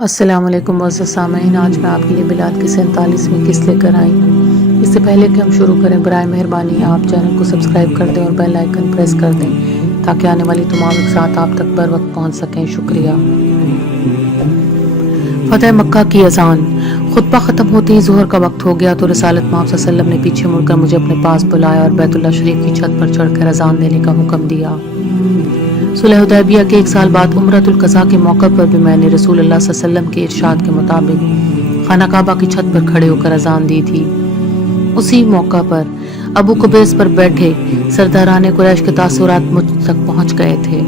السلام علیکم معزز سامعین، آج میں آپ کے لیے بلاد کی 47ویں قسط لے کر آئی ہوں۔ اس سے پہلے کہ ہم شروع کریں، برائے مہربانی آپ چینل کو سبسکرائب کر دیں اور بیل آئیکن پریس کر دیں تاکہ آنے والی تمام اقساط آپ تک بر وقت پہنچ سکیں۔ شکریہ۔ فتح مکہ کی اذان۔ خطبہ ختم ہوتے ہی ظہر کا وقت ہو گیا تو رسالت مآب صلی اللہ علیہ وسلم نے پیچھے مڑ کر مجھے اپنے پاس بلایا اور بیت اللہ شریف کی چھت پر چڑھ کر اذان دینے کا حکم دیا۔ صلح حدیبیہ کے 1 سال بعد عمرۃ القضاء کے موقع پر بھی میں نے رسول اللہ صلی اللہ علیہ وسلم کے ارشاد کے مطابق خانہ کعبہ کی چھت پر کھڑے ہو کر اذان دی تھی۔ اسی موقع پر ابو قبیس پر بیٹھے سرداران قریش کے تاثرات مجھ تک پہنچ گئے تھے،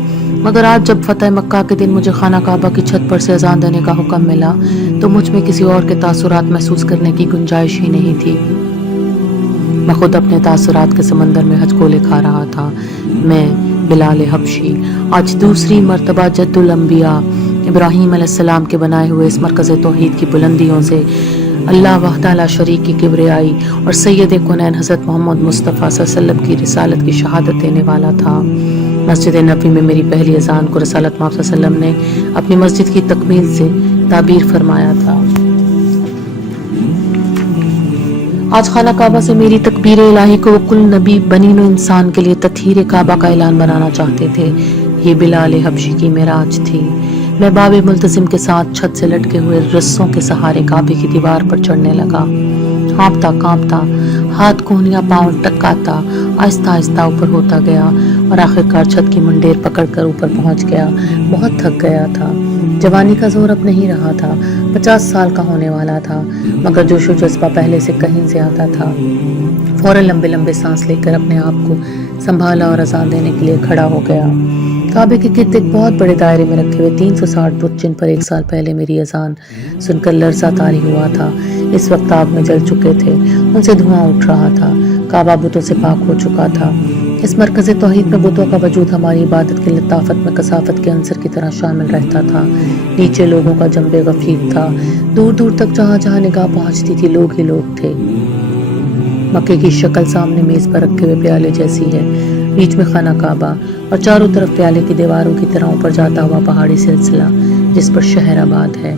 مگر آج جب فتح مکہ کے دن مجھے خانہ کعبہ کی چھت پر سے اذان دینے کا حکم ملا تو مجھ میں کسی اور کے تاثرات محسوس کرنے کی گنجائش ہی نہیں تھی۔ میں خود اپنے تاثرات کے سمندر میں ہچکولے کھا رہا تھا۔ میں بلال حبشی آج دوسری مرتبہ جد الانبیاء ابراہیم علیہ السلام کے بنائے ہوئے اس مرکز توحید کی بلندیوں سے اللہ وحدہ لا شریک کی کبریائی اور سید کونین حضرت محمد مصطفیٰ صلی اللہ علیہ وسلم کی رسالت کی شہادت دینے والا تھا۔ مسجد نبوی میں میری پہلی اذان کو رسالت مآب صلی اللہ علیہ وسلم نے اپنی مسجد کی تکمیل سے تعبیر فرمایا تھا۔ آج خانہ کعبہ سے میری تکبیر الہی کو وہ کل نبی بنین و انسان کے لیے تطہیر کعبہ کا اعلان بنانا چاہتے تھے۔ یہ بلال حبشی کی معراج تھی۔ میں باب ملتزم کے ساتھ چھت سے لٹکے ہوئے رسوں کے سہارے کعبے کی دیوار پر چڑھنے لگا۔ ہانپتا کانپتا، ہاتھ کونیاں پاؤں ٹکاتا، آہستہ آہستہ اوپر ہوتا گیا اور آخرکار چھت کی منڈیر پکڑ کر اوپر پہنچ گیا۔ بہت تھک گیا تھا۔ جوانی کا زور اب نہیں رہا تھا۔ 50 سال کا ہونے والا تھا، مگر جوش و جذبہ پہلے سے کہیں زیادہ تھا۔ فوراً لمبے لمبے سانس لے کر اپنے آپ کو سنبھالا اور اذان دینے کے لیے کھڑا ہو گیا۔ کعبے کے گرد ایک بہت بڑے دائرے میں رکھے ہوئے 360 بت جن پر 1 سال پہلے میری اذان سن کر لرزہ طاری ہوا تھا، اس وقت آگ میں جل چکے تھے۔ ان سے دھواں اٹھ رہا تھا۔ کعبہ بتوں سے پاک ہو چکا تھا۔ اس مرکز توحید میں بتوں کا وجود ہماری عبادت کی لطافت میں کثافت کے عنصر کی طرح شامل رہتا تھا۔ نیچے لوگوں کا جنب غفیر تھا۔ دور دور تک جہاں جہاں نگاہ پہنچتی تھی لوگ ہی لوگ تھے۔ مکے کی شکل سامنے میز پر رکھے ہوئے پیالے جیسی ہے، بیچ میں خانہ کعبہ اور چاروں طرف پیالے کی دیواروں کی طرح اوپر جاتا ہوا پہاڑی سلسلہ جس پر شہر آباد ہے۔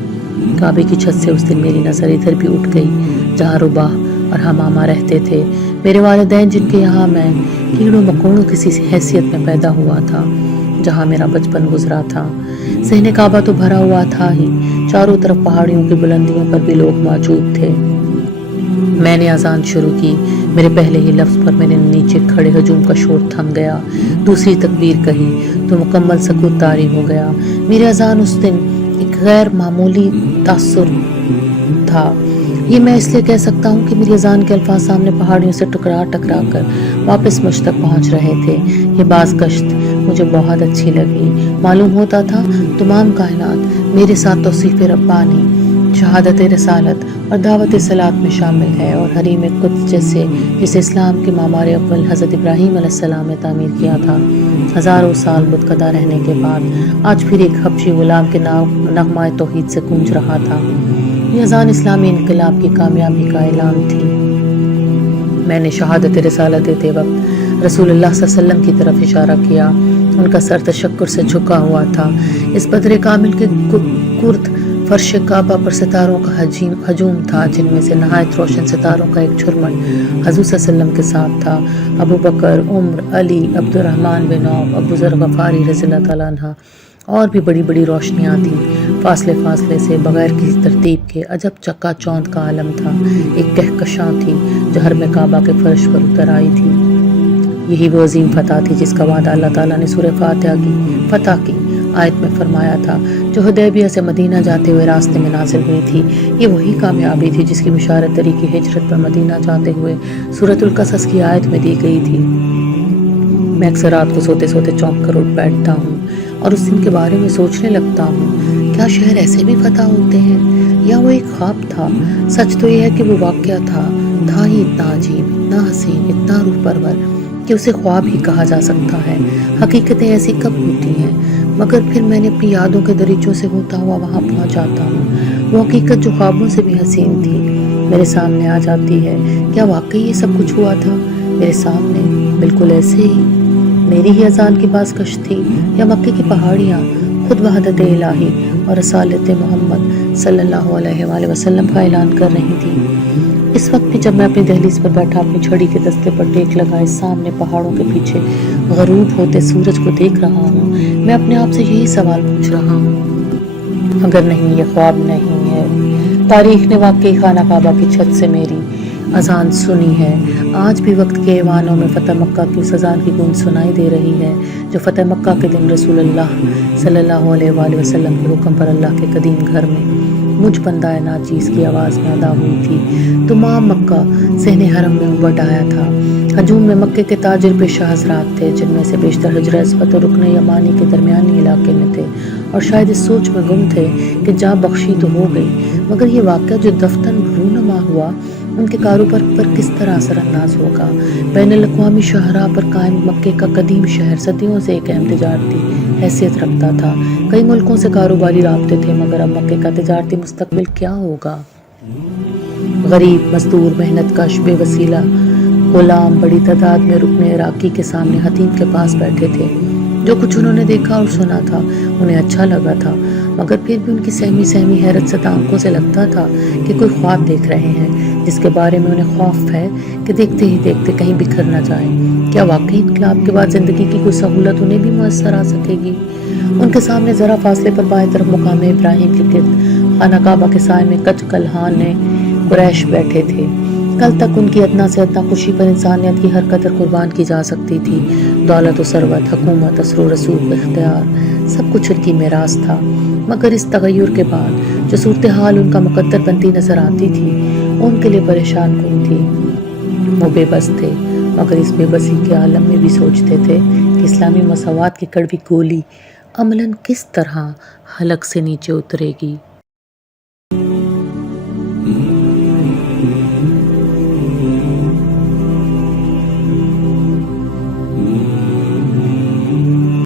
کعبے کی چھت سے اس دن میری نظر ادھر بھی اٹھ گئی جہاں رباح اور حمامہ رہتے تھے، میرے والدین جن کے یہاں میں کیڑوں مکوڑوں کسی حیثیت میں پیدا ہوا تھا، جہاں میرا بچپن گزرا تھا۔ صحن کعبہ تو بھرا ہوا تھا ہی، چاروں طرف پہاڑیوں کی بلندیوں پر بھی لوگ موجود تھے۔ میں نے اذان شروع کی۔ میرے پہلے ہی لفظ پر میرے نیچے کھڑے ہجوم کا شور تھم گیا۔ دوسری تکبیر کہی تو مکمل سکوت طاری ہو گیا۔ میری اذان اس دن ایک غیر معمولی تاثر تھا۔ یہ میں اس لیے کہہ سکتا ہوں کہ میری اذان کے الفاظ سامنے پہاڑیوں سے ٹکرا کر واپس مجھ تک پہنچ رہے تھے۔ یہ باز گشت مجھے بہت اچھی لگی۔ معلوم ہوتا تھا تمام کائنات میرے ساتھ توصیف ربانی، شہادت رسالت اور دعوت صلات میں شامل ہے، اور حریم قدس جسے اسلام کے معمار اول حضرت ابراہیم علیہ السلام نے تعمیر کیا تھا، ہزاروں سال بتکدہ رہنے کے بعد آج پھر ایک حبشی غلام کے نغمہ توحید سے گونج رہا تھا۔ یہ اذان اسلامی انقلاب کی کامیابی کا اعلان تھی۔ میں نے شہادت رسالت دیتے وقت رسول اللہ صلی اللہ علیہ وسلم کی طرف اشارہ کیا۔ ان کا سر تشکر سے جھکا ہوا تھا۔ اس بدر کامل کے کرد فرش کعبہ پر ستاروں کا ہجوم تھا، جن میں سے نہایت روشن ستاروں کا ایک جھرمٹ حضور صلی اللہ علیہ وسلم کے ساتھ تھا۔ ابو بکر، عمر، علی، عبد الرحمن بن عوف، ابو ذر غفاری رضی اللہ تعالیٰ عنہ اور بھی بڑی بڑی روشنیاں تھیں۔ فاصلے فاصلے سے بغیر کسی ترتیب کے عجب چکا چوند کا عالم تھا۔ ایک کہکشاں تھی جو حرم کعبہ کے فرش پر اتر آئی تھی۔ یہی وہ عظیم فتح تھی جس کا وعدہ اللہ تعالیٰ نے سورہ فاتحہ کی فتح کی آیت میں فرمایا تھا، جو حدیبیہ سے مدینہ جاتے ہوئے راستے میں نازل ہوئی تھی۔ یہ وہی کامیابی تھی جس کی بشارت طریق ہجرت پر مدینہ جاتے ہوئے سورۃ القصص کی آیت میں دی گئی تھی۔ میں اکثر رات کو سوتے سوتے چونک کر اٹھ بیٹھتا ہوں اور اس دن کے بارے میں سوچنے لگتا ہوں، کیا شہر ایسے بھی فتح ہوتے ہیں یا وہ ایک خواب تھا؟ سچ تو یہ ہے کہ وہ واقعہ تھا ہی اتنا عجیب، اتنا حسین، اتنا روح پرور کہ اسے خواب ہی کہا جا سکتا ہے۔ حقیقتیں ایسی کب ہوتی ہیں؟ مگر پھر میں نے اپنی یادوں کے دریچوں سے ہوتا ہوا وہاں پہنچ جاتا ہوں۔ وہ حقیقت جو خوابوں سے بھی حسین تھی میرے سامنے آ جاتی ہے۔ کیا واقعی یہ سب کچھ ہوا تھا میرے سامنے بالکل ایسے ہی؟ میری ہی اذان کی بازگشت تھی یا مکے کی پہاڑیاں خود وحدت الہی اور رسالت محمد صلی اللہ علیہ وآلہ وسلم کا اعلان کر رہی تھی۔ اس وقت بھی جب میں اپنی دہلیز پر بیٹھا اپنی چھڑی کے دستے پر ٹیک لگائے سامنے پہاڑوں کے پیچھے غروب ہوتے سورج کو دیکھ رہا ہوں، میں اپنے آپ سے یہی سوال پوچھ رہا ہوں، اگر نہیں یہ خواب نہیں ہے؟ تاریخ نے واقعی خانہ کعبہ کی چھت سے میری اذان سنی ہے۔ آج بھی وقت کے ایوانوں میں فتح مکہ کی اس اذان کی گونج سنائی دے رہی ہے جو فتح مکہ کے دن رسول اللہ صلی اللہ علیہ وآلہ وسلم کے حکم پر اللہ کے قدیم گھر میں مجھ بندہ ناچیز کی آواز میں ادا ہوئی تھی۔ تمام مکہ ذہن حرم میں امٹ آیا تھا۔ ہجوم میں مکے کے تاجر پیشہ حضرات تھے جن میں سے بیشتر حجر اسود اور رکن یمانی کے درمیانی علاقے میں تھے اور شاید اس سوچ میں گم تھے کہ جاں بخشی تو ہو گئی، مگر یہ واقعہ جو دفتن رونما ہوا ان کے کاروبار پر کس طرح اثر انداز ہوگا۔ بین الاقوامی شاہراہ پر قائم مکے کا قدیم شہر صدیوں سے ایک اہم تجارتی حیثیت رکھتا تھا۔ کئی ملکوں سے کاروباری رابطے تھے، مگر اب مکے کا تجارتی مستقبل کیا ہوگا؟ غریب مزدور، محنت کش، بے وسیلہ غلام بڑی تعداد میں رکن عراقی کے سامنے حتیم کے پاس بیٹھے تھے۔ جو کچھ انہوں نے دیکھا اور سنا تھا انہیں اچھا لگا تھا، مگر پھر بھی ان کی سہمی سہمی حیرت سے آنکھوں سے لگتا تھا کہ کوئی خواب دیکھ رہے ہیں جس کے بارے میں انہیں خوف ہے کہ دیکھتے ہی دیکھتے کہیں بکھر نہ جائیں۔ کیا واقعی انقلاب کے بعد زندگی کی کوئی سہولت انہیں بھی میسر آ سکے گی؟ ان کے سامنے ذرا فاصلے پر بائیں طرف مقام ابراہیم کے گرد خانہ کعبہ کے سائے میں کچ کلہان قریش بیٹھے تھے۔ کل تک ان کی ادنا سے ادنا خوشی پر انسانیت کی ہر قدر قربان کی جا سکتی تھی۔ دولت و ثروت، حکومت، اثر و رسوخ، اختیار، سب کچھ ان کی میراث تھا، مگر اس تغیر کے بعد جو صورتحال ان کا مقدر بنتی نظر آتی تھی ان کے لیے پریشان کن تھی۔ وہ بے بس تھے، مگر اس بے بسی کے عالم میں بھی سوچتے تھے کہ اسلامی مساوات کی کڑوی گولی عملاً کس طرح حلق سے نیچے اترے گی۔